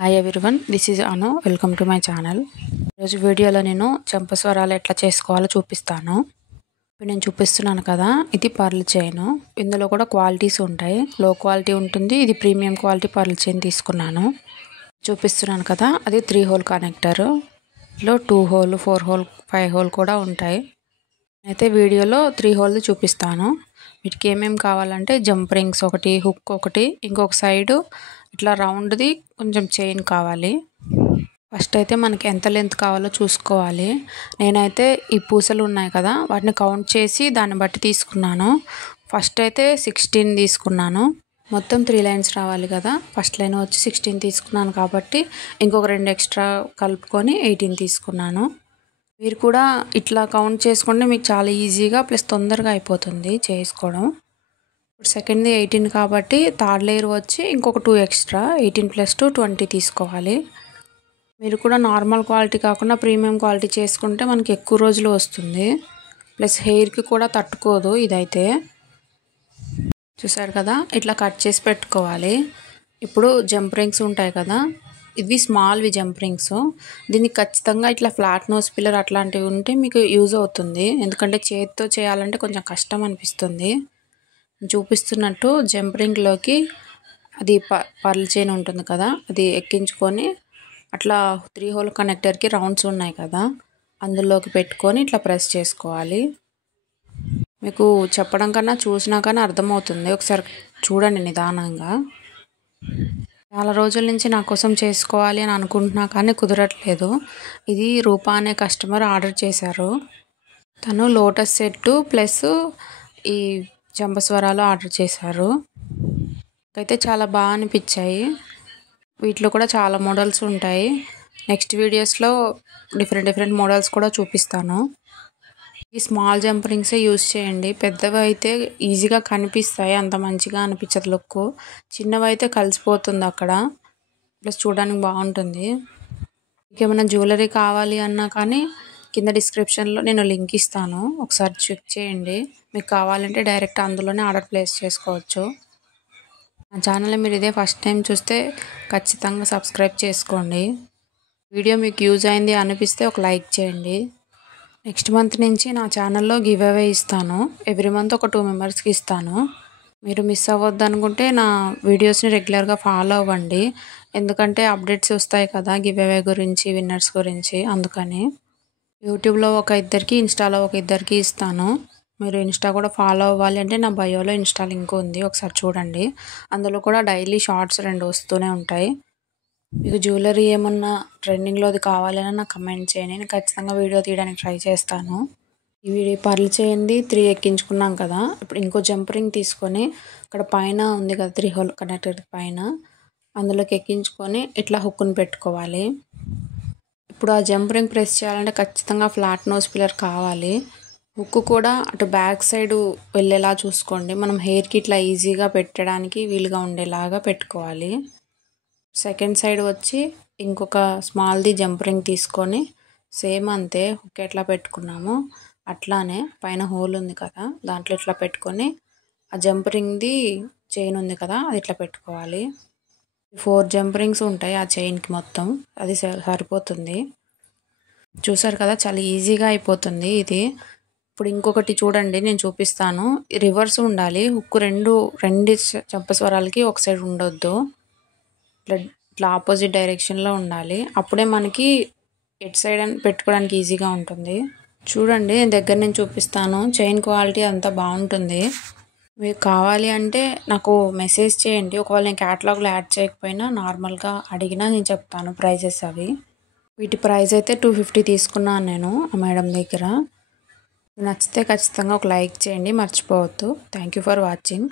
Hi everyone, this is Anu. Welcome to my channel. ఈరోజు వీడియోలో నేను చెంపస్వరాలు ఎట్లా చేసుకోవాలో చూపిస్తాను. ఇప్పుడు నేను చూపిస్తున్నాను కదా, ఇది పర్ల్ చైన్. ఇందులో కూడా క్వాలిటీస్ ఉంటాయి. లో క్వాలిటీ ఉంటుంది, ఇది ప్రీమియం క్వాలిటీ పర్ల్ చైన్ తీసుకున్నాను. చూపిస్తున్నాను కదా, అది 3 హోల్ కనెక్టర్. లో 2 హోల్, 4 హోల్, 5 హోల్ కూడా ఉంటాయి. అయితే వీడియోలో 3 హోల్ చూపిస్తాను. వీటికి ఏమేమి కావాలంటే జంప్ రింగ్స్ ఒకటి, హుక్ ఒకటి, ఇంకొక సైడు ఇట్లా రౌండ్ది కొంచెం చైన్ కావాలి. ఫస్ట్ అయితే మనకి ఎంత లెంత్ కావాలో చూసుకోవాలి. నేనైతే ఈ పూసలు ఉన్నాయి కదా, వాటిని కౌంట్ చేసి దాన్ని బట్టి తీసుకున్నాను. ఫస్ట్ అయితే 16 తీసుకున్నాను. మొత్తం 3 లైన్స్ రావాలి కదా, ఫస్ట్ లైన్ వచ్చి 16 తీసుకున్నాను కాబట్టి ఇంకొక 2 ఎక్స్ట్రా కలుపుకొని 18 తీసుకున్నాను. మీరు కూడా ఇట్లా కౌంట్ చేసుకుంటే మీకు చాలా ఈజీగా ప్లస్ తొందరగా అయిపోతుంది చేసుకోవడం. ఇప్పుడు సెకండ్ది 18 కాబట్టి థర్డ్ లేయర్ వచ్చి ఇంకొక 2 ఎక్స్ట్రా, 18 + 2 20 తీసుకోవాలి. మీరు కూడా నార్మల్ క్వాలిటీ కాకుండా ప్రీమియం క్వాలిటీ చేసుకుంటే మనకి ఎక్కువ రోజులు వస్తుంది, ప్లస్ హెయిర్కి కూడా తట్టుకోదు. ఇదైతే చూసారు కదా, ఇట్లా కట్ చేసి పెట్టుకోవాలి. ఇప్పుడు జంప్ రింగ్స్ ఉంటాయి కదా, ఇవి స్మాల్వి జంప్ రింగ్స్. దీనికి ఖచ్చితంగా ఇట్లా ఫ్లాట్ నోస్ పిల్లర్ అట్లాంటివి ఉంటే మీకు యూజ్ అవుతుంది. ఎందుకంటే చేతితో చేయాలంటే కొంచెం కష్టం అనిపిస్తుంది. చూపిస్తున్నట్టు జంప్ రింగ్లోకి అది పర్ల్ చైన్ ఉంటుంది కదా, అది ఎక్కించుకొని అట్లా 3 హోల్ కనెక్టర్కి రౌండ్స్ ఉన్నాయి కదా, అందులోకి పెట్టుకొని ఇట్లా ప్రెస్ చేసుకోవాలి. మీకు చెప్పడం కన్నా చూసినా కానీ అర్థమవుతుంది. ఒకసారి చూడండి నిదానంగా. చాలా రోజుల నుంచి నా కోసం చేసుకోవాలి అని అనుకుంటున్నా కానీ కుదరట్లేదు. ఇది రూపా అనే కస్టమర్ ఆర్డర్ చేశారు. తను లోటస్ సెట్టు ప్లస్ ఈ చెంపస్వరాలు ఆర్డర్ చేశారు. అయితే చాలా బాగా అనిపించాయి. వీటిలో కూడా చాలా మోడల్స్ ఉంటాయి. నెక్స్ట్ వీడియోస్లో డిఫరెంట్ మోడల్స్ కూడా చూపిస్తాను. ఈ స్మాల్ జంప్ రింగ్సే యూజ్ చేయండి. పెద్దవి అయితే ఈజీగా కనిపిస్తాయి, అంత మంచిగా అనిపించదు లుక్. చిన్నవి అయితే కలిసిపోతుంది అక్కడ, ప్లస్ చూడడానికి బాగుంటుంది. ఇంకేమైనా జ్యువెలరీ కావాలి అన్నా కానీ కింద డిస్క్రిప్షన్లో నేను లింక్ ఇస్తాను, ఒకసారి చెక్ చేయండి. మీకు కావాలంటే డైరెక్ట్ అందులోనే ఆర్డర్ ప్లేస్ చేసుకోవచ్చు. నా ఛానల్ని మీరు ఇదే ఫస్ట్ టైం చూస్తే ఖచ్చితంగా సబ్స్క్రైబ్ చేసుకోండి. వీడియో మీకు యూజ్ అయింది అనిపిస్తే ఒక లైక్ చేయండి. నెక్స్ట్ మంత్ నుంచి నా ఛానల్లో గివ్ అవే ఇస్తాను. ఎవ్రీ మంత్ ఒక 2 మెంబర్స్కి ఇస్తాను. మీరు మిస్ అవ్వద్దు అనుకుంటే నా వీడియోస్ని రెగ్యులర్గా ఫాలో అవ్వండి. ఎందుకంటే అప్డేట్స్ వస్తాయి కదా గివ్ అవే గురించి, విన్నర్స్ గురించి. అందుకని యూట్యూబ్లో ఒక ఇద్దరికి, ఇన్స్టాలో ఒక ఇద్దరికి ఇస్తాను. మీరు ఇన్స్టా కూడా ఫాలో అవ్వాలి అంటే నా బయోలో ఇన్స్టా లింక్ ఉంది, ఒకసారి చూడండి. అందులో కూడా డైలీ షార్ట్స్ 2 వస్తూనే ఉంటాయి. మీకు జ్యువెలరీ ఏమన్నా ట్రెండింగ్లోది కావాలన్నా నాకు కమెంట్ చేయండి, నేను ఖచ్చితంగా వీడియో తీయడానికి ట్రై చేస్తాను. ఇవి పర్ల్ చేయండి 3 ఎక్కించుకున్నాం కదా, ఇప్పుడు ఇంకో జంప్ రింగ్ తీసుకొని అక్కడ పైన ఉంది కదా 3 హోల్ కనెక్టర్ పైన, అందులోకి ఎక్కించుకొని ఇట్లా హుక్ని పెట్టుకోవాలి. ఇప్పుడు ఆ జంప్ రింగ్ ప్రెస్ చేయాలంటే ఖచ్చితంగా ఫ్లాట్ నోస్ పిల్లర్ కావాలి. హుక్ కూడా అటు బ్యాక్ సైడ్ వెళ్ళేలా చూసుకోండి. మనం హెయిర్కి ఇట్లా ఈజీగా పెట్టడానికి వీలుగా ఉండేలాగా పెట్టుకోవాలి. సెకండ్ సైడ్ వచ్చి ఇంకొక స్మాల్ది జంప్ రింగ్ తీసుకొని సేమ్ అంతే హుక్ ఎట్లా పెట్టుకున్నామో అట్లానే పైన హోల్ ఉంది కదా, దాంట్లో ఇట్లా పెట్టుకొని ఆ జంప్ రింగ్ది చైన్ ఉంది కదా అది ఇట్లా పెట్టుకోవాలి. 4 జంప్ రింగ్స్ ఉంటాయి ఆ చైన్కి, మొత్తం అది సరిపోతుంది. చూసారు కదా, చాలా ఈజీగా అయిపోతుంది ఇది. ఇప్పుడు ఇంకొకటి చూడండి, నేను చూపిస్తాను. రివర్స్ ఉండాలి హుక్, రెండు చెంపస్వరాలకి ఒక సైడ్ ఉండొద్దు, ఇట్లా ఆపోజిట్ డైరెక్షన్లో ఉండాలి. అప్పుడే మనకి ఎట్ సైడ్ అని పెట్టుకోవడానికి ఈజీగా ఉంటుంది. చూడండి, నేను దగ్గర నుంచి చూపిస్తాను. చైన్ క్వాలిటీ అంతా బాగుంటుంది. మీకు కావాలి అంటే నాకు మెసేజ్ చేయండి. ఒకవేళ నేను క్యాటలాగ్లో యాడ్ చేయకపోయినా నార్మల్గా అడిగినా నేను చెప్తాను ప్రైజెస్ అవి. వీటి ప్రైస్ అయితే 250 తీసుకున్నాను నేను ఆ మేడం దగ్గర. నచ్చితే ఖచ్చితంగా ఒక లైక్ చేయండి, మర్చిపోవద్దు. Thank you for watching.